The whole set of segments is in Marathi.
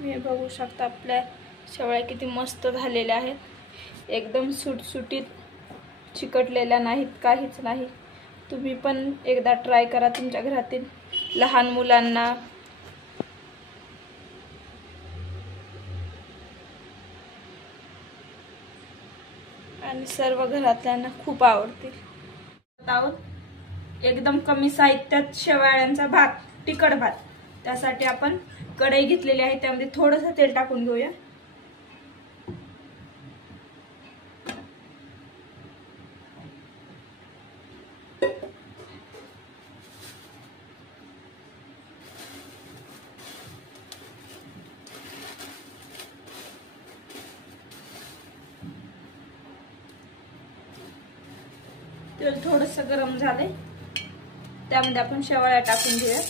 हे बघू शकता आपल्या शेवळ्या किती मस्त झालेल्या आहेत. एकदम सुटसुटीत, चिकटलेल्या नाहीत, काहीच नाही. तुम्ही पण एकदा ट्राय करा तुमच्या घरातील लहान मुलांना. आणि सर्व घरातल्यांना खूप आवडतील. एकदम कमी साहित्यात शेवळ्यांचा भात, तिखट भात. त्यासाठी आपण कढई घेतलेली आहे, त्यामध्ये थोडंसं तेल टाकून घेऊया. तेल थोडंसं गरम झाले, त्यामध्ये आपण शेवळ्या टाकून घेऊया.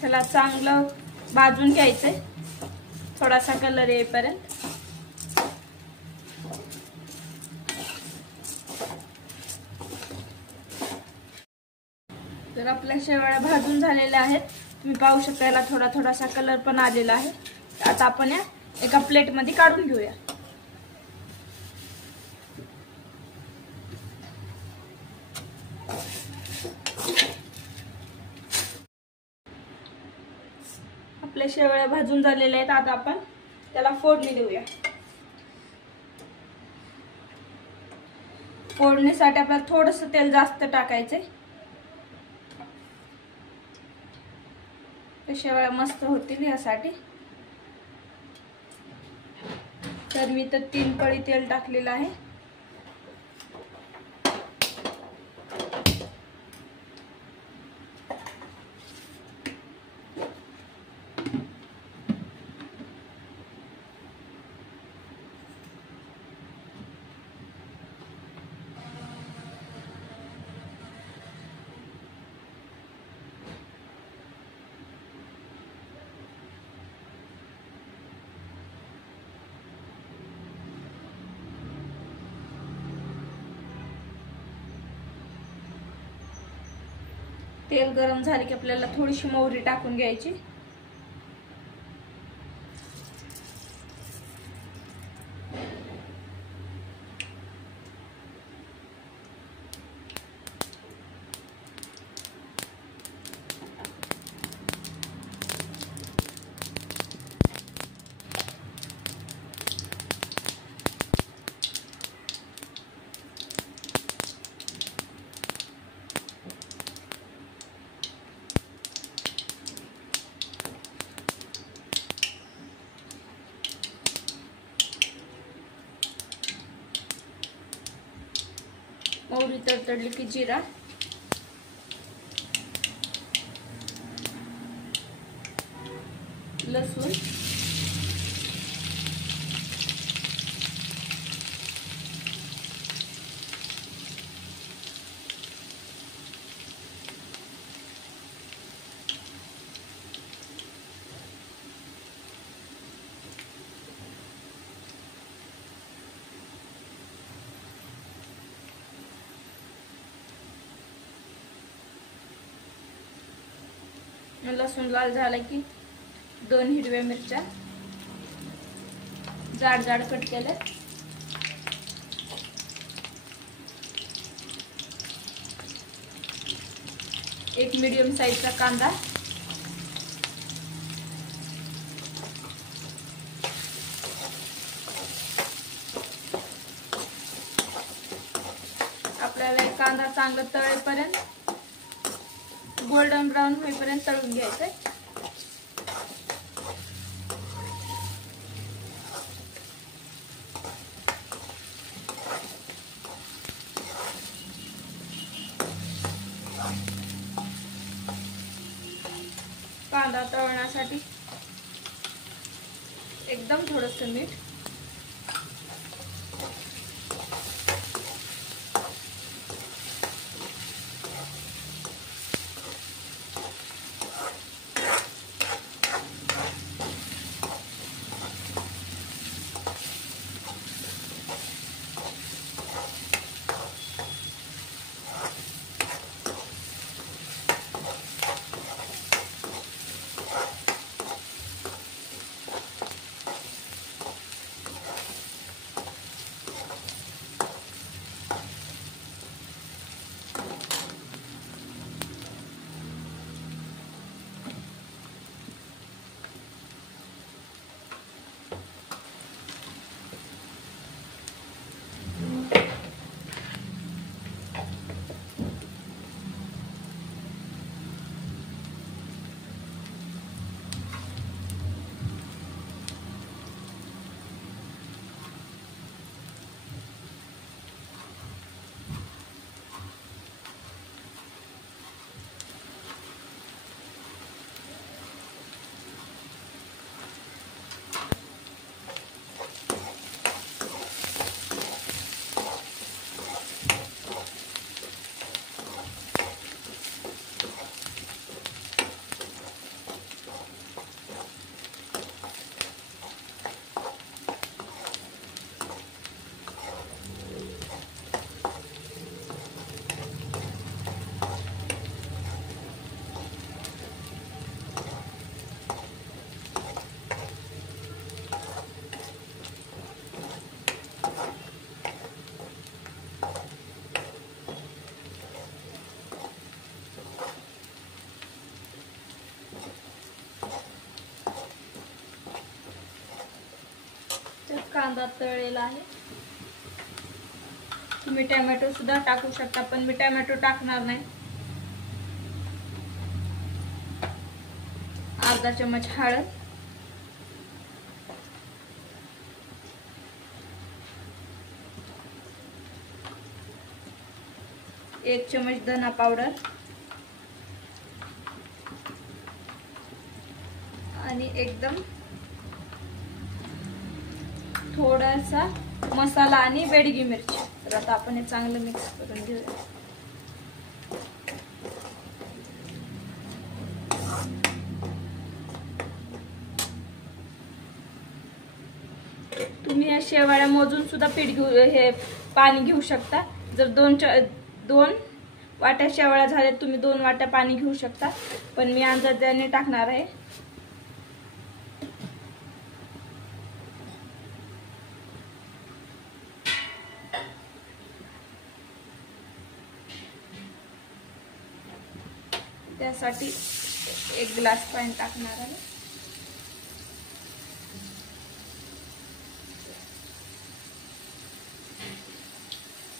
त्याला चांगलं भाजून घ्यायचंय, थोडासा कलर येईपर्यंत. तर आपल्या शेवळ्या भाजून झालेल्या आहेत. तुम्ही पाहू शकता याला थोडासा कलर पण आलेला आहे. आता आपण या एका प्लेट मध्ये काढून घेऊया. आपल्या शेवळ्या भाजून झालेल्या आहेत. आता आपण त्याला फोडणी देऊया. फोडणीसाठी आपल्याला थोडंसं तेल जास्त टाकायचंय. शेवळ्या मस्त होतील यासाठी. तर मी तर 3 पळी तेल टाकलेलं आहे. तेल गरम झाले की आपल्याला थोडीशी मोहरी टाकून घ्यायची. मोहरी तडतडली की जिरा, लसूण, लसूण लाल झाला की 2 हिरव्या मिरच्या जाड जाड कट केल्या, एक मीडियम साईजचा कांदा, आपल्याला कांदा चांगला तळेपर्यंत, गोल्डन ब्राउन होईपर्यंत तळून घ्यायचंय. कांदा तळण्यासाठी एकदम थोडंसं मीठ, कांदा तळलेला आहे. तुम्ही टोमॅटो सुद्धा टाकू शकता, पण मी टोमॅटो टाकणार नाही. अर्धा चमच हळद, एक चमच धना पावडर आणि एकदम थोडासा मसाला आणि बेडगी मिरची. तर आता आपण हे चांगलं मिक्स करून घेऊया. तुम्ही या शेवाळ्या मोजून सुद्धा पीठ घेऊ, हे पाणी घेऊ शकता. जर दोन वाट्या शेवाळ्या झाल्या तुम्ही 2 वाट्या पाणी घेऊ शकता, पण मी अंदाजाने टाकणार आहे. त्यासाठी 1 ग्लास पाणी टाकणार आहे.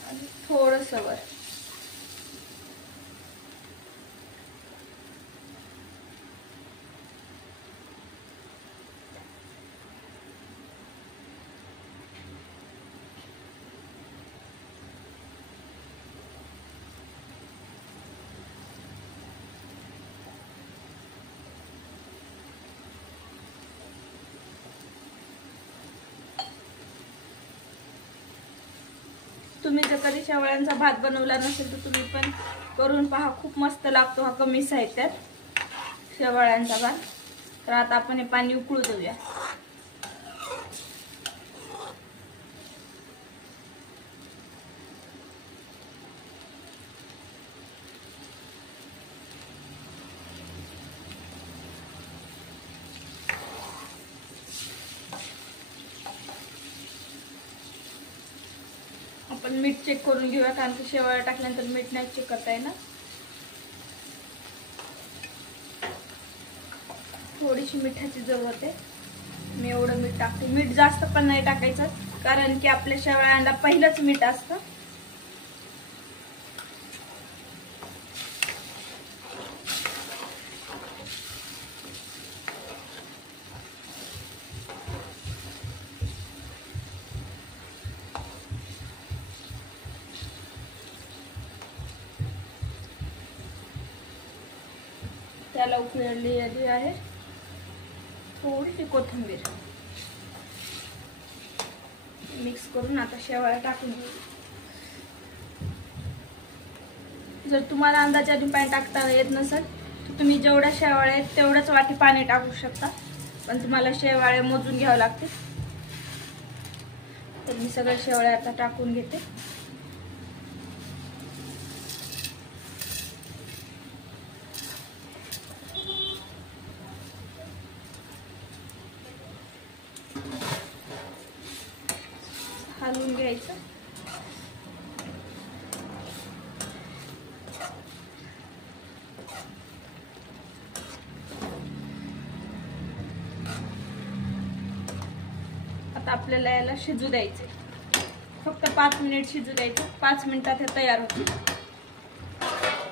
आणि थोडंसं वर. तुम्ही जर कधी शेवाळ्यांचा भात बनवला नसेल तर तुम्ही पण करून पहा, खूप मस्त लागतो हा कमी साहित्यात शेवाळ्यांचा भात. तर आता आपण हे पाणी उकळू देऊया. आपण मीठ चेक करून घेऊया, कारण की शेवाळ्या टाकल्यानंतर मीठ नाही चेक करता येणार. थोडीशी मिठाची जरूरत आहे. मी एवढं मीठ टाकते. मीठ जास्त पण नाही टाकायचं, कारण की आपल्या शेवाळ्यांना पहिलंच मीठ असतं. त्याला उकळी आली आहे. थोडीशी कोथिंबीर मिक्स करून आता शेवाळ्या टाकून घेऊ। जर तुम्हाला अंदाजाने पाणी टाकता येत नसेल तर तुम्ही जेवढ्या शेवाळ्या आहेत तेवढ्याच वाटी पाणी टाकू शकता, पण तुम्हाला शेवाळ्या मोजून घ्यावं लागतील। तर मी सगळ्या शेवाळ्या आता टाकून घेते। हलवून घ्यायचं। आता आपल्याला याला शिजू द्यायचे, फक्त 5 मिनिट शिजू द्यायचे। 5 मिनिटात हे तयार होते।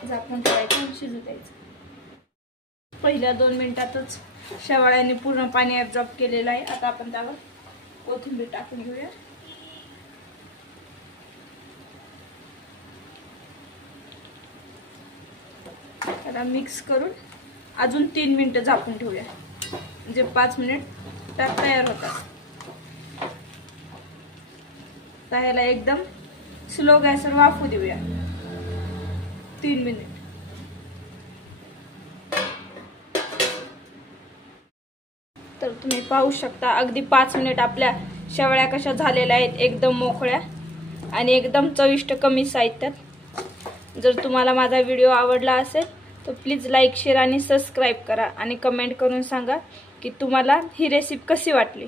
झाकून ठेवायचं आणि शिजू द्यायचं। पहिल्या 2 मिनिटातच शेवाळ्याने पूर्ण पाणी ऍब्झॉर्ब केलेलं आहे। आता आपण त्यावर कोथिंबीर टाकून घेऊया। त्याला मिक्स करून अजून 3 मिनिटं झाकून ठेवूया, म्हणजे 5 मिनिट त्यात तयार होतात। त्याला एकदम स्लो गॅसवर वाफू देऊया 3 मिनिट। तर तुम्ही पाहू शकता अगदी 5 मिनिट आपल्या शेवळ्या कशा झालेल्या आहेत, एकदम मोकळ्या आणि एकदम चविष्ट, कमी साहित्यात। जर तुम्हाला माझा व्हिडिओ आवडला असेल तर प्लीज लाईक, शेअर आणि सबस्क्राईब करा आणि कमेंट करून सांगा की तुम्हाला ही रेसिपी कशी वाटली।